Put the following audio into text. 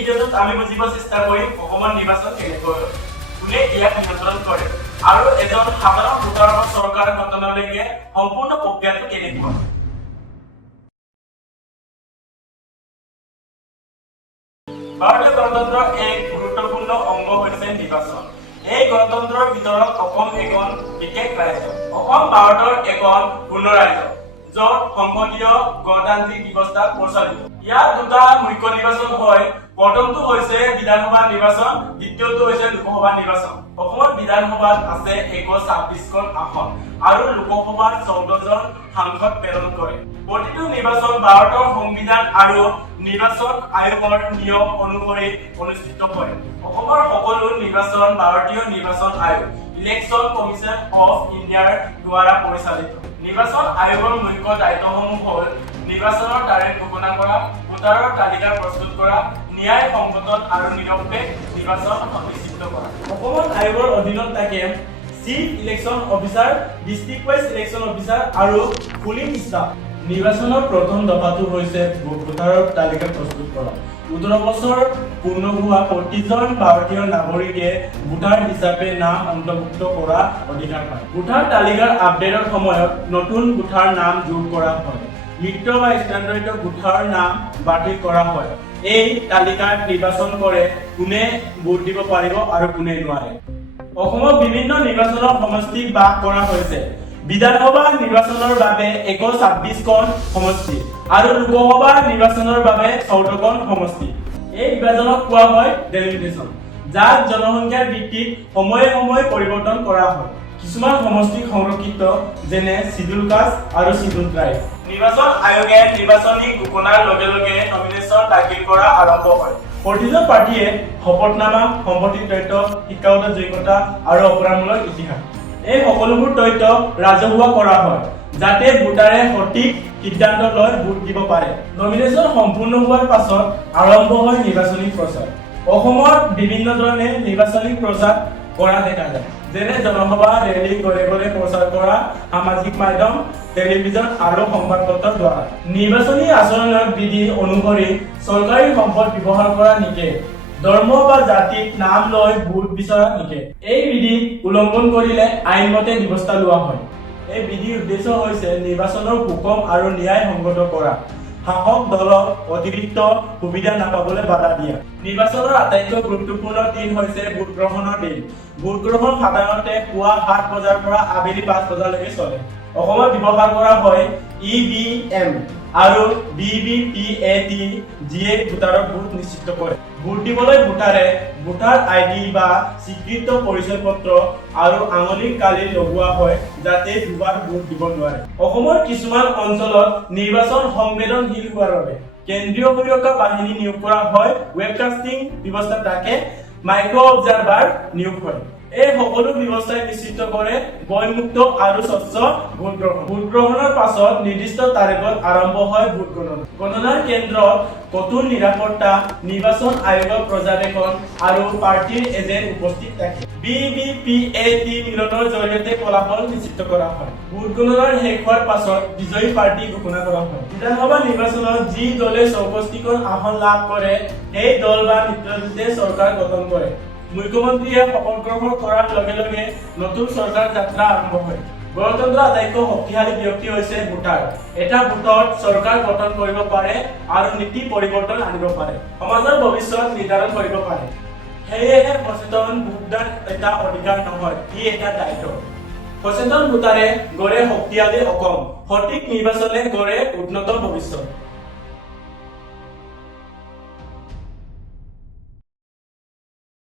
ভিডিঅ'টোত আমি বুজিব চেষ্টা কৰিম অসমৰ নিৰ্বাচন কেনেকৈ হয়, কোনে ইয়াক নিয়ন্ত্ৰণ কৰে আৰু এজন সাধাৰণ ভোটাৰৰ পৰা চৰকাৰ গঠনলৈকে সম্পূৰ্ণ প্ৰক্ৰিয়াটো কেনেকুৱা। ভাৰতীয় গণতন্ত্ৰৰ এক গুৰুত্বপূৰ্ণ অংগ হৈছে নিৰ্বাচন। এই গণতন্ত্ৰৰ ভিতৰত অসম এখন বিশেষ ৰাজ্য। অসম ভাৰতৰ এখন পূৰ্ণ ৰাজ্য য'ত সংসদীয় গণতান্ত্ৰিক ব্যৱস্থা প্ৰচলিত। ইয়াত দুটা মুখ্য নিৰ্বাচন হয়। প্ৰথমটো হৈছে বিধানসভা নিৰ্বাচন, দ্বিতীয়টো হৈছে লোকসভা নিৰ্বাচন। অসমৰ বিধানসভাত আছে 126খন আসন আৰু লোকসভাত 14জন সাংসদ প্ৰেৰণ কৰে। প্ৰতিটো নিৰ্বাচন ভাৰতৰ সংবিধান আৰু নিৰ্বাচন আয়োগৰ নিয়ম অনুসৰি অনুষ্ঠিত হয়। অসমৰ সকলো নিৰ্বাচন ভাৰতীয় নিৰ্বাচন আয়োগ ইলেকশ্যন কমিশ্যন অফ ইণ্ডিয়াৰ দ্বাৰা পৰিচালিত। নিৰ্বাচন আয়োগৰ মুখ্য দায়িত্বসমূহ হ'ল নিৰ্বাচনৰ তাৰিখ ঘোষণা কৰা, ভোটাৰৰ তালিকা প্ৰস্তুত কৰা, ন্যায় সংগঠন আৰু নিৰপেক্ষ নিৰ্বাচন সুনিশ্চিত কৰা। অসমৰ আয়োগৰ অধীনত থাকে chief election officer, district wise election officer আৰু পুলিং ষ্টাফ। নিৰ্বাচনৰ প্ৰথম দফাটো হৈছে ভোটাৰৰ তালিকা প্ৰস্তুত কৰা। 18 বছৰ পূৰ্ণ হোৱা প্ৰতিজন ভাৰতীয় নাগৰিকে ভোটাৰ হিচাপে নাম অন্তৰ্ভুক্ত কৰা অধিকাৰ পায়। ভোটাৰ তালিকাৰ আপডেটৰ সময়ত নতুন ভোটাৰ নাম যোগ কৰা হয়। মৃত বা স্থানান্তৰিত ভোটাৰৰ নাম বাতিল কৰা হয়। এই তালিকাত নিৰ্বাচন কৰে কোনে ভোট দিব পাৰিব আৰু কোনে নোৱাৰে। অসমত বিভিন্ন নিৰ্বাচনৰ সমষ্টি ভাগ কৰা হৈছে। বিধানসভা নিৰ্বাচনৰ বাবে 126খন সমষ্টি আৰু লোকসভা নিৰ্বাচনৰ বাবে 14খন সমষ্টি। এই বিভাজনক কোৱা হয় ডেলিমিটেশ্যন, যাক জনসংখ্যাৰ ভিত্তিত সময়ে সময়ে পৰিৱৰ্তন কৰা হয়। কিছুমান সমষ্টি সংৰক্ষিত যেনে শিডিউল কাষ্ট আৰু শিডিউল ট্ৰাইব। নিৰ্বাচন আয়োগে নিৰ্বাচনী ঘোষণাৰ লগে লগে নমিনেশ্যন দাখিল কৰা আৰম্ভ হয়। প্ৰতিজন প্ৰাৰ্থীয়ে শপতনামা, সম্পত্তিৰ তথ্য, শিক্ষাগত যোগ্যতা আৰু অপৰাধমূলক ইতিহাস এই সকলোবোৰ তথ্য ৰাজহুৱা কৰা হয় যাতে ভোটাৰে সঠিক সিদ্ধান্ত লৈ ভোট দিব পাৰে। নমিনেশ্যন সম্পূৰ্ণ হোৱাৰ পাছত আৰম্ভ হয় নিৰ্বাচনী প্ৰচাৰ। অসমত বিভিন্ন ধৰণে নিৰ্বাচনী প্ৰচাৰ কৰা দেখা যায়, যেনে জনসভা, ৰেলী, ঘৰে ঘৰে প্ৰচাৰ কৰা, সামাজিক মাধ্যম, টেলিভিছন আৰু সংবাদপত্ৰৰ দ্বাৰা। নিৰ্বাচনী আচৰণৰ বিধি অনুসৰি চৰকাৰী সম্পদ ব্যৱহাৰ কৰা নিষেধ। ধৰ্ম বা জাতিক নাম লৈ ভোট বিচৰা নিষেধ। এই বিধি উলংঘন কৰিলে আইনমতে ব্যৱস্থা লোৱা হয়। এই বিধিৰ উদ্দেশ্য হৈছে নিৰ্বাচনৰ সুষম আৰু ন্যায় সংগত কৰা, শাসক দলক অতিৰিক্ত সুবিধা নাপাবলৈ বাধা দিয়া। নিৰ্বাচনৰ আটাইতকৈ গুৰুত্বপূৰ্ণ দিন হৈছে ভোট গ্ৰহণৰ দিন। ভোট গ্ৰহণ সাধাৰণতে পুৱা 7 বজাৰ পৰা আবেলি 5 বজালৈকে চলে। অসমত ব্যৱহাৰ কৰা হয় EVM আৰু VVPAT, যিয়ে ভোটাৰৰ ভোট নিশ্চিত কৰে। ভোট দিবলৈ ভোটাৰে ভোটাৰ ID বা স্বীকৃত পৰিচয় পত্ৰ আৰু আঙুলিৰ কালি লগোৱা হয় যাতে দুবাৰ ভোট দিব নোৱাৰে। অসমৰ কিছুমান অঞ্চলত নিৰ্বাচন সংবেদনশীল হোৱাৰ বাবে কেন্দ্ৰীয় সুৰক্ষা বাহিনী নিয়োগ কৰা হয়। ৱেবকাষ্টিং ব্যৱস্থা থাকে, মাইক্ৰ অবজাৰ্ভাৰ নিয়োগ হয়। এই সকলো ব্যৱস্থাই নিশ্চিত কৰে ভয়মুক্ত আৰু স্বচ্ছ ভোট গ্ৰহণ। ভোট গ্ৰহণৰ পাছত নিৰ্দিষ্ট তাৰিখত আৰম্ভ হয় ভোট গণনা। গণনাৰ কেন্দ্ৰত কঠোৰ নিৰাপত্তা, নিৰ্বাচন আয়োগৰ পৰ্যবেক্ষণ আৰু প্ৰাৰ্থীৰ এজেণ্ট উপস্থিত থাকে। VVPAT মিলনৰ জৰিয়তে ফলাফল নিশ্চিত কৰা হয়। ভোট গণনাৰ শেষ হোৱাৰ পাছত বিজয়ী প্ৰাৰ্থী ঘোষণা কৰা হয়। বিধানসভা নিৰ্বাচনত যি দলে 64খন আসন লাভ কৰে সেই দল বা নেতৃত্বে চৰকাৰ গঠন কৰে। মুখ্যমন্ত্ৰীয়ে শপত গ্ৰহণ কৰাৰ লগে লগে নতুন চৰকাৰ যাত্ৰা আৰম্ভ হয়। গণতন্ত্ৰৰ আটাইতকৈ শক্তিশালী ব্যক্তি হৈছে ভোটাৰ। এটা ভোটত চৰকাৰ গঠন কৰিব পাৰে আৰু নীতি পৰিৱৰ্তন আনিব পাৰে, সমাজৰ ভৱিষ্যত নিৰ্ধাৰণ কৰিব পাৰে। সেয়েহে সচেতন ভোটদান এটা অধিকাৰ নহয়, ই এটা দায়িত্ব। সচেতন ভোটাৰে গঢ়ে শক্তিশালী অসম, সঠিক নিৰ্বাচনে গঢ়ে উন্নত ভৱিষ্যত।